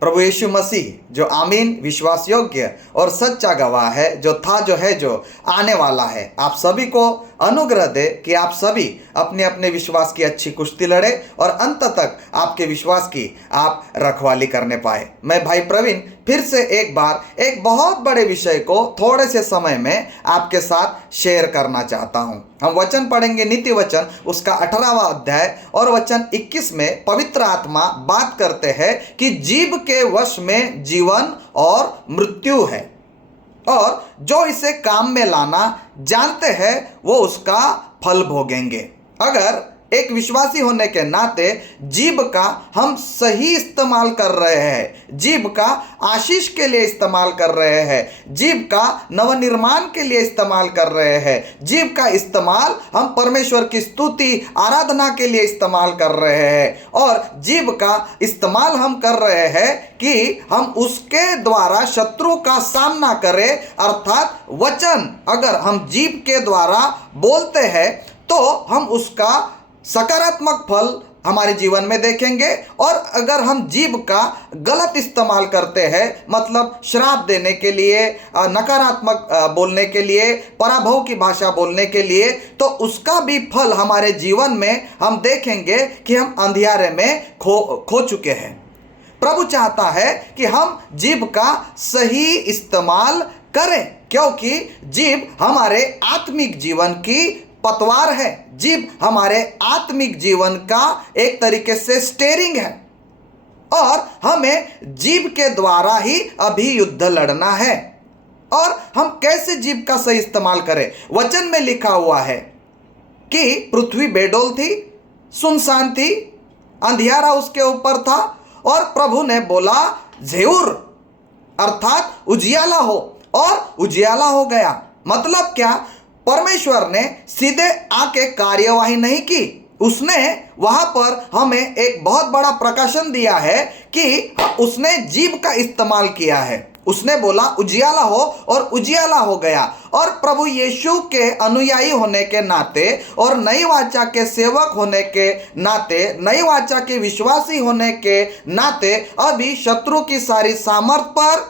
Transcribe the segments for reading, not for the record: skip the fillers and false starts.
प्रभु यीशु मसीह जो आमीन, विश्वास योग्य और सच्चा गवाह है, जो था, जो है, जो आने वाला है, आप सभी को अनुग्रह दे कि आप सभी अपने अपने विश्वास की अच्छी कुश्ती लड़े और अंत तक आपके विश्वास की आप रखवाली करने पाए। मैं भाई प्रवीण फिर से एक बार एक बहुत बड़े विषय को थोड़े से समय में आपके साथ शेयर करना चाहता हूं। हम वचन पढ़ेंगे, नीति वचन उसका 18वां अध्याय और वचन 21 में पवित्र आत्मा बात करते हैं कि जीव के वश में जीवन और मृत्यु है और जो इसे काम में लाना जानते हैं वो उसका फल भोगेंगे। अगर एक विश्वासी होने के नाते जीभ का हम सही इस्तेमाल कर रहे हैं, जीभ का आशीष के लिए इस्तेमाल कर रहे हैं, जीभ का नवनिर्माण के लिए इस्तेमाल कर रहे हैं, जीभ का इस्तेमाल हम परमेश्वर की स्तुति आराधना के लिए इस्तेमाल कर रहे हैं और जीभ का इस्तेमाल हम कर रहे हैं कि हम उसके द्वारा शत्रु का सामना करें, अर्थात वचन अगर हम जीभ के द्वारा बोलते हैं तो हम उसका सकारात्मक फल हमारे जीवन में देखेंगे और अगर हम जीभ का गलत इस्तेमाल करते हैं, मतलब श्राप देने के लिए, नकारात्मक बोलने के लिए, पराभव की भाषा बोलने के लिए, तो उसका भी फल हमारे जीवन में हम देखेंगे कि हम अंधियारे में खो चुके हैं। प्रभु चाहता है कि हम जीभ का सही इस्तेमाल करें, क्योंकि जीभ हमारे आत्मिक जीवन की पतवार है, जीभ हमारे आत्मिक जीवन का एक तरीके से स्टीयरिंग है और हमें जीभ के द्वारा ही अभी युद्ध लड़ना है। और हम कैसे जीभ का सही इस्तेमाल करें? वचन में लिखा हुआ है कि पृथ्वी बेडौल थी, सुनसान थी, अंधियारा उसके ऊपर था और प्रभु ने बोला ज़ेऊर, अर्थात उजियाला हो, और उजियाला हो गया। मतलब क्या? परमेश्वर ने सीधे आके कार्यवाही नहीं की, उसने वहां पर हमें एक बहुत बड़ा प्रकाशन दिया है कि उसने जीभ का इस्तेमाल किया है। उसने बोला उजियाला हो और उजियाला हो गया। और प्रभु यीशु के अनुयायी होने के नाते और नई वाचा के सेवक होने के नाते, नई वाचा के विश्वासी होने के नाते अभी शत्रु की सारी सामर्थ पर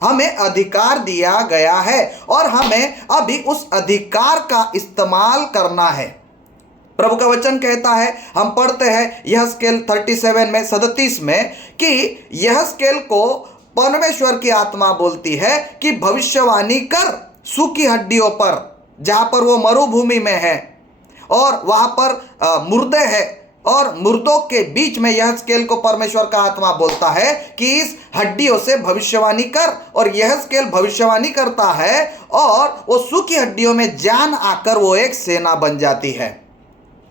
हमें अधिकार दिया गया है और हमें अभी उस अधिकार का इस्तेमाल करना है। प्रभु का वचन कहता है, हम पढ़ते हैं यहेजकेल 37 में 37 में कि यहेजकेल को परमेश्वर की आत्मा बोलती है कि भविष्यवाणी कर सूखी हड्डियों पर, जहां पर वो मरुभूमि में है और वहां पर मुर्दे है और मुर्दों के बीच में यहेजकेल को परमेश्वर का आत्मा बोलता है कि इस हड्डियों से भविष्यवाणी कर। और यहेजकेल भविष्यवाणी करता है और वो सूखी हड्डियों में जान आकर वो एक सेना बन जाती है।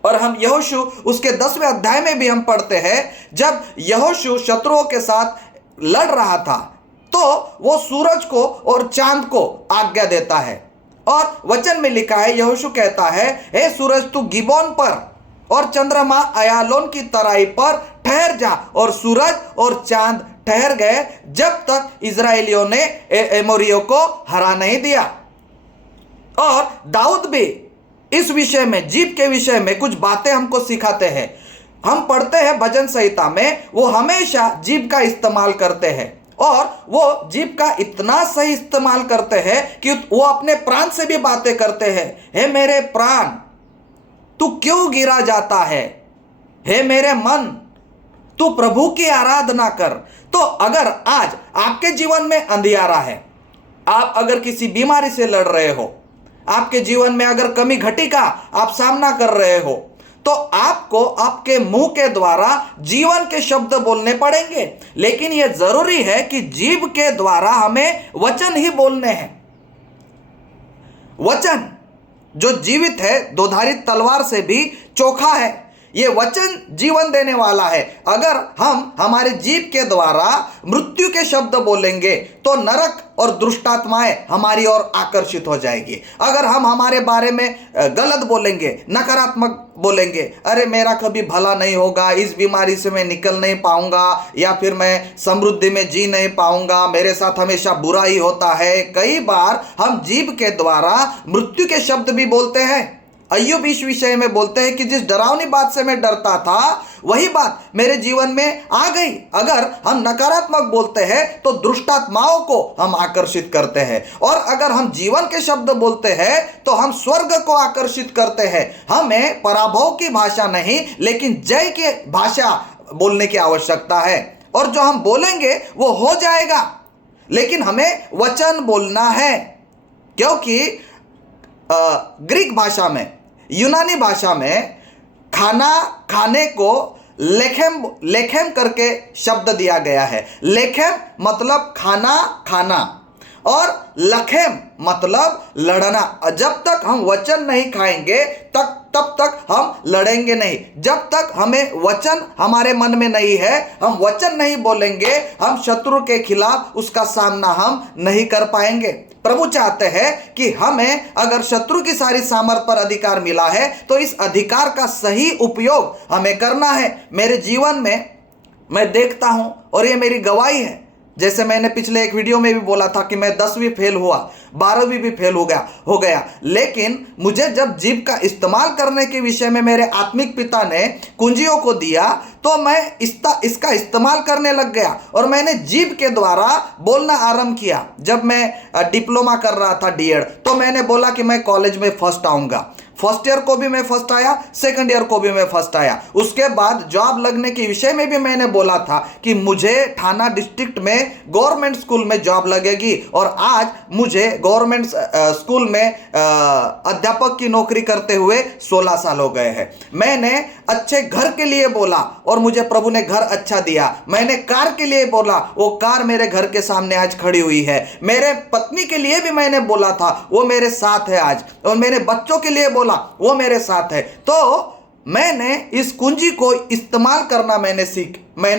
और हम यहोशू उसके 10वें अध्याय में भी हम पढ़ते हैं, जब यहोशू शत्रुओं के साथ लड़ रहा था तो वो सूरज को और चांद को आज्ञा देता है और वचन में लिखा है, यहोशू कहता है, हे सूरज तू गिबोन पर और चंद्रमा अयालोन की तराई पर ठहर जा। और सूरज और चांद ठहर गए जब तक इजरायलियों ने एमोरियों को हरा नहीं दिया। और दाऊद भी इस विषय में, जीभ के विषय में कुछ बातें हमको सिखाते हैं। हम पढ़ते हैं भजन संहिता में, वो हमेशा जीभ का इस्तेमाल करते हैं और वो जीभ का इतना सही इस्तेमाल करते हैं कि वो अपने प्राण से भी बातें करते हैं। हे मेरे प्राण तू क्यों गिरा जाता है, हे मेरे मन तू प्रभु की आराधना कर। तो अगर आज आपके जीवन में अंधियारा है, आप अगर किसी बीमारी से लड़ रहे हो, आपके जीवन में अगर कमी घटी का आप सामना कर रहे हो, तो आपको आपके मुंह के द्वारा जीवन के शब्द बोलने पड़ेंगे। लेकिन यह जरूरी है कि जीभ के द्वारा हमें वचन ही बोलने हैं। वचन जो जीवित है, दोधारी तलवार से भी चोखा है। ये वचन जीवन देने वाला है। अगर हम हमारे जीभ के द्वारा मृत्यु के शब्द बोलेंगे तो नरक और दुष्टात्माएं हमारी ओर आकर्षित हो जाएगी। अगर हम हमारे बारे में गलत बोलेंगे, नकारात्मक बोलेंगे, अरे मेरा कभी भला नहीं होगा, इस बीमारी से मैं निकल नहीं पाऊंगा, या फिर मैं समृद्धि में जी नहीं पाऊंगा, मेरे साथ हमेशा बुरा ही होता है। कई बार हम जीभ के द्वारा मृत्यु के शब्द भी बोलते हैं। अय्यूब इस विषय में बोलते हैं कि जिस डरावनी बात से मैं डरता था वही बात मेरे जीवन में आ गई। अगर हम नकारात्मक बोलते हैं तो दुष्टात्माओं को हम आकर्षित करते हैं, और अगर हम जीवन के शब्द बोलते हैं तो हम स्वर्ग को आकर्षित करते हैं। हमें पराभव की भाषा नहीं लेकिन जय की भाषा बोलने की आवश्यकता है, और जो हम बोलेंगे वो हो जाएगा। लेकिन हमें वचन बोलना है, क्योंकि ग्रीक भाषा में, यूनानी भाषा में खाना खाने को लेखेम करके शब्द दिया गया है। लेखेम मतलब खाना खाना, और लखेम मतलब लड़ना। जब तक हम वचन नहीं खाएंगे तब तक हम लड़ेंगे नहीं। जब तक हमें वचन हमारे मन में नहीं है, हम वचन नहीं बोलेंगे, हम शत्रु के खिलाफ उसका सामना हम नहीं कर पाएंगे। प्रभु चाहते हैं कि हमें, अगर शत्रु की सारी सामर्थ पर अधिकार मिला है तो इस अधिकार का सही उपयोग हमें करना है। मेरे जीवन में मैं देखता हूं, और ये मेरी गवाही है, जैसे मैंने पिछले एक वीडियो में भी बोला था कि मैं 10वीं फेल हुआ, 12वीं भी फेल हो गया, लेकिन मुझे जब जीभ का इस्तेमाल करने के विषय में मेरे आत्मिक पिता ने कुंजियों को दिया तो मैं इसका इस्तेमाल करने लग गया, और मैंने जीभ के द्वारा बोलना आरंभ किया। जब मैं डिप्लोमा कर रहा था, डीएड, तो मैंने बोला कि मैं कॉलेज में फर्स्ट आऊँगा। फर्स्ट ईयर को भी मैं फर्स्ट आया, सेकंड ईयर को भी मैं फर्स्ट आया। उसके बाद जॉब लगने के विषय में भी मैंने बोला था कि मुझे थाना डिस्ट्रिक्ट में गवर्नमेंट स्कूल में जॉब लगेगी, और आज मुझे गवर्नमेंट स्कूल में अध्यापक की नौकरी करते हुए 16 साल हो गए हैं। मैंने अच्छे घर के लिए बोला और मुझे प्रभु ने घर अच्छा दिया। मैंने कार के लिए बोला, वो कार मेरे घर के सामने आज खड़ी हुई है। मेरे पत्नी के लिए भी मैंने बोला था, वो मेरे साथ है आज, और मेरे बच्चों के लिए बोला, वो मेरे साथ है। तो मैंने इस कुंजी को इस्तेमाल करना मैंने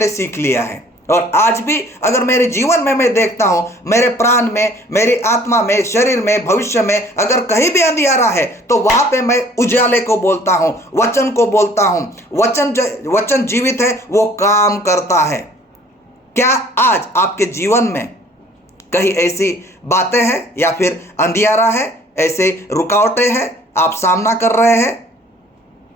सीख लिया है। और आज भी अगर मेरे जीवन में मैं देखता हूं, मेरे प्राण में, मेरी आत्मा में, शरीर में, भविष्य में अगर कहीं भी अंधियारा है तो वहां पे मैं उजाले को बोलता हूं, वचन को बोलता हूं। वचन जीवित है, वो काम करता है। क्या आज आपके जीवन में कहीं ऐसी बातें हैं या फिर अंधियारा है, ऐसे रुकावटें हैं, आप सामना कर रहे हैं?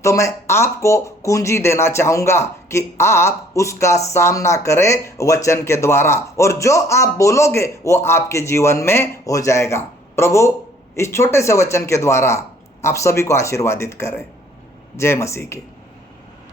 तो मैं आपको कुंजी देना चाहूंगा कि आप उसका सामना करें वचन के द्वारा, और जो आप बोलोगे वो आपके जीवन में हो जाएगा। प्रभु इस छोटे से वचन के द्वारा आप सभी को आशीर्वादित करें। जय मसीह की।